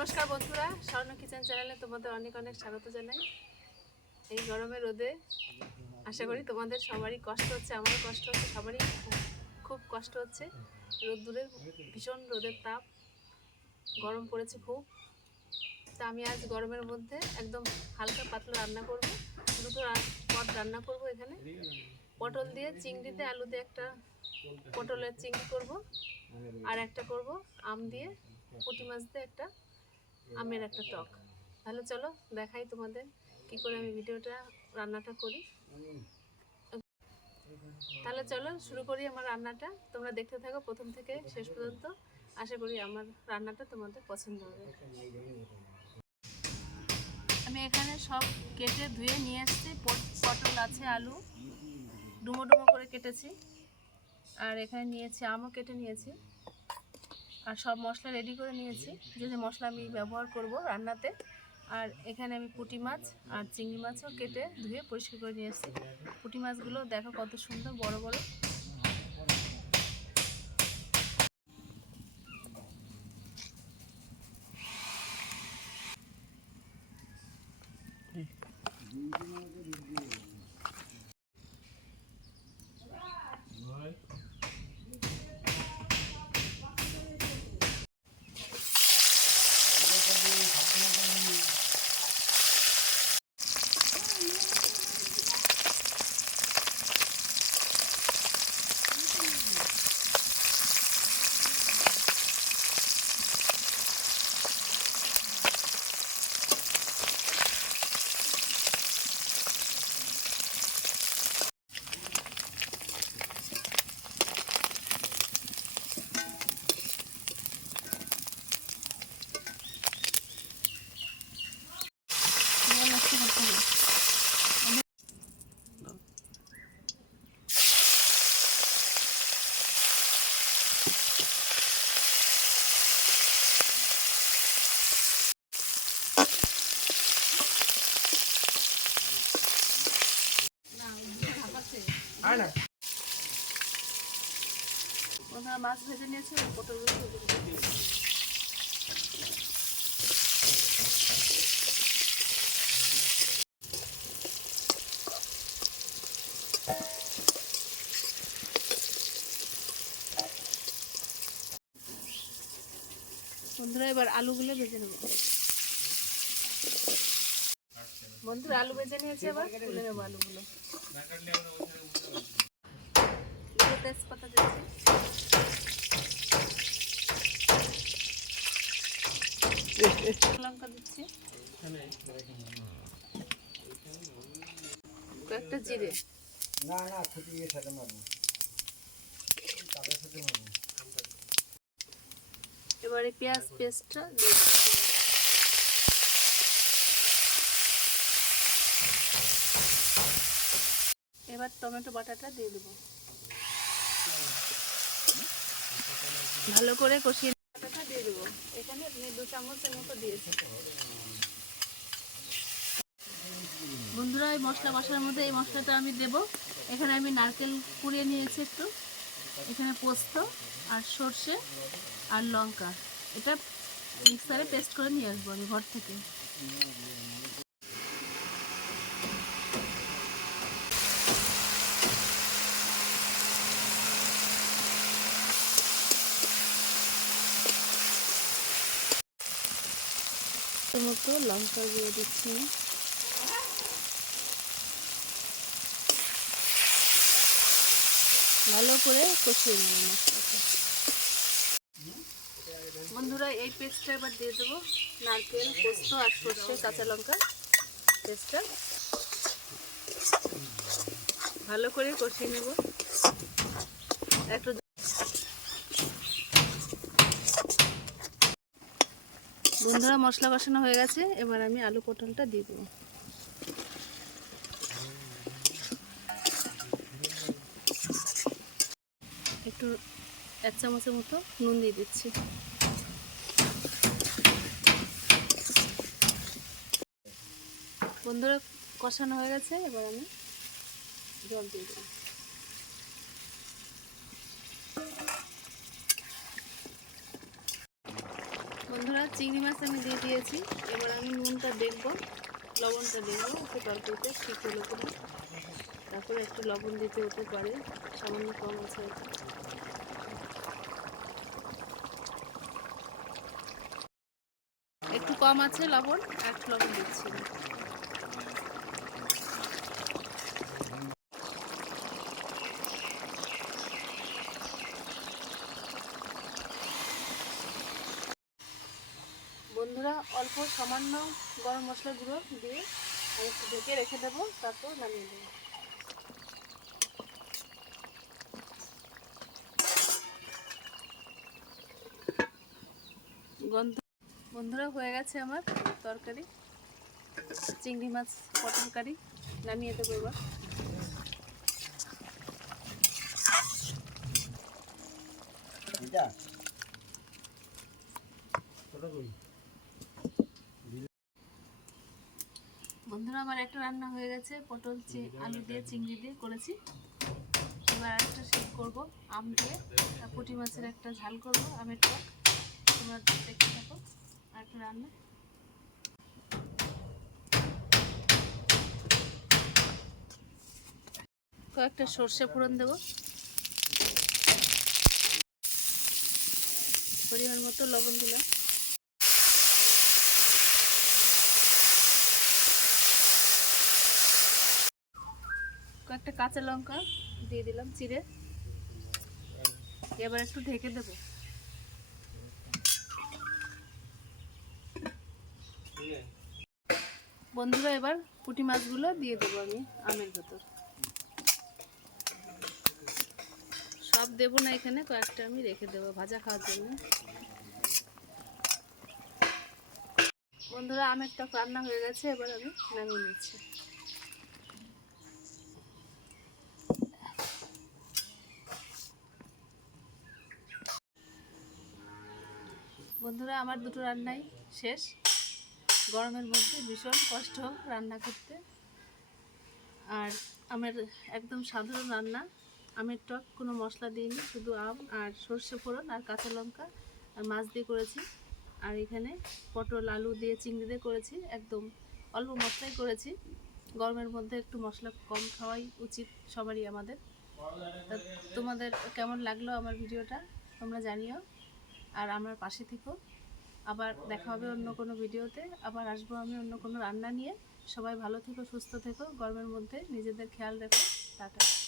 নমস্কার বন্ধুরা, স্বর্ণ কিচেন চ্যানেলে তোমাদের অনেক অনেক স্বাগত জানাই। এই গরমে রোদে আশা করি তোমাদের সবারই কষ্ট হচ্ছে, আমারও কষ্ট হচ্ছে, সবারই খুব- কষ্ট হচ্ছে। রোদ্দুরের ভীষণ রোদের তাপ, গরম পড়েছে খুব। তা আমি আজ গরমের মধ্যে একদম হালকা পাতলা রান্না করব, দুটো পদ রান্না করব এখানে। পটল দিয়ে চিংড়িতে আলু দিয়ে একটা পটলের চিংড়ি করব, আর একটা করব আম দিয়ে পুঁটি মাছ দিয়ে একটা আমের একটা টক। তাহলে চলো, দেখাই তোমাদের কি করে আমি ভিডিওটা, রান্নাটা করি। তাহলে চলো, শুরু করি আমার রান্নাটা। তোমরা দেখতে থাকো প্রথম থেকে শেষ পর্যন্ত। আশা করি আমার রান্নাটা তোমাদের পছন্দ হবে। আমি এখানে সব কেটে ধুয়ে নিয়ে এসেছি। পট- পটল আছে, আলু। ডুমো ডুমো করে কেটেছি। আর এখানে নিয়েছি, আমও কেটে নিয়েছি। আর সব মশলা রেডি করে নিয়েছি। যে যে মশলা আমি ব্যবহার করব রান্নাতে। আর এখানে আমি পুঁটি মাছ আর চিংড়ি মাছও কেটে ধুয়ে পরিষ্কার করে নিয়ে এসেছি। পুঁটি মাছগুলো দেখো কত সুন্দর বড় বড় এবার নষ্ট করতে হবে। ওখানে মাছ ভেজে নিয়েছে? পটলগুলো ভেজে। বন্ধুরা এবার আলুগুলো ভেজে নেব। বন্ধুরা আলু ভেজে নিয়েছে এবার তুলে নেব আলুগুলো। তেজপাতা দিচ্ছি। লঙ্কা দিচ্ছি। কয়েকটা জিরে। না না খুঁটি গিয়ে সাথে মারবো। তাদের সাথে মারবো। এবারে পেঁয়াজ পেস্টটা দিয়ে এবার টমেটো বাটাটা দিয়ে দেবো। ভালো করে কষিয়ে বাটাটা দিয়ে দেবো। এখানে আপনি দু চামচের মতো দিয়েছি। বন্ধুরা, এই মশলা কষার মধ্যে এই মশলাটা আমি দেব। এখানে আমি নারকেল কুড়িয়ে নিয়েছি একটু। এখানে পোস্ত আর সর্ষে আর লঙ্কা। এটা মিক্সারে পেস্ট করে নিয়ে আসব আমি ঘর থেকে। মতো লঙ্কা দিয়ে দিচ্ছি। ভালো করে কষিয়ে নেব মশলাটা। বন্ধুরা, এই পেস্টটা এবার দিয়ে দেবো। নারকেল, পোস্ত আর সর্ষে, কাঁচা লঙ্কা পেস্টটা। ভালো করে কষিয়ে নেব। একটু বন্ধুরা মশলা কষানো হয়ে গেছে, এবার আমি আলু পটলটা দিয়ে দেবো। একটু এক চামচের মতো নুন দিয়ে দিচ্ছি। বন্ধুরা কষানো হয়ে গেছে, এবার আমি জল দিয়ে দেবো বন্ধুরা চিংড়ি মাছ আমি দিয়ে দিয়েছি। এবার আমি নুনটা দেখব, লবণটা দেখব, একটু তরকারিতে ঠিক হলো করে তারপরে একটু লবণ দিতে হতে পারে, সামান্য কম আছে একটু কম আছে লবণ এক লবণ দিচ্ছি। বন্ধুরা, অল্প সামান্য গরম মশলা গুঁড়ো দিয়ে আমি একটু ঢেকে রেখে দেবো, তারপর নামিয়ে দেবো গন্ধ বন্ধুরা, হয়ে গেছে আমার তরকারি। চিংড়ি মাছ, পটল কারি, নামিয়ে দেবো এবার। এটা ছোট কই বন্ধুরা আমার একটা রান্না হয়ে গেছে পটল চি- আলু দিয়ে চিংড়ি দিয়ে করেছি। এবার আরেকটা শেষ করব আম দিয়ে। পুঁটি মাছের একটা ঝাল করব আমের টক। তোমরা দেখতে থাকো আর একটা রান্না। কয়েকটা সর্ষে ফোড়ন দেবো। পরিমাণ মতো লবণ দিলাম কয়েকটা কাঁচা লঙ্কা দিয়ে দিলাম, চিড়ে। এবার একটু ঢেকে দেবো। বন্ধুরা, এবার পুঁটি মাছগুলো দিয়ে দেবো আমি আমের ভেতর। সব দেবো না এখানে, কয়েকটা আমি রেখে দেবো ভাজা খাওয়ার জন্য। বন্ধুরা আমের টক রান্না হয়ে গেছে, এবার আমি নামিয়ে নিচ্ছি। বন্ধুরা, আমার দুটো রান্নাই শেষ। গরমের মধ্যে ভীষণ কষ্ট রান্না করতে। আর আমার একদম সাধারণ রান্না, আমের টক, কোনো মশলা দিইনি, শুধু আম আর সর্ষে ফোড়ন আর কাঁচা লঙ্কা আর মাছ দিয়ে করেছি। আর এখানে পটল, আলু দিয়ে চিংড়ি দিয়ে করেছি, একদম অল্প মশলাই করেছি। গরমের মধ্যে একটু মশলা কম খাওয়াই উচিত সবারই আমাদের। তোমাদের কেমন লাগল আমার ভিডিওটা? তোমরা জানিও। আর আমার পাশে থেকো। আবার দেখা হবে অন্য কোনো ভিডিওতে। আবার আসব আমি অন্য কোনো রান্না নিয়ে। সবাই ভালো থেকো, সুস্থ থেকো। গরমের মধ্যে নিজেদের খেয়াল রেখো। টাটা।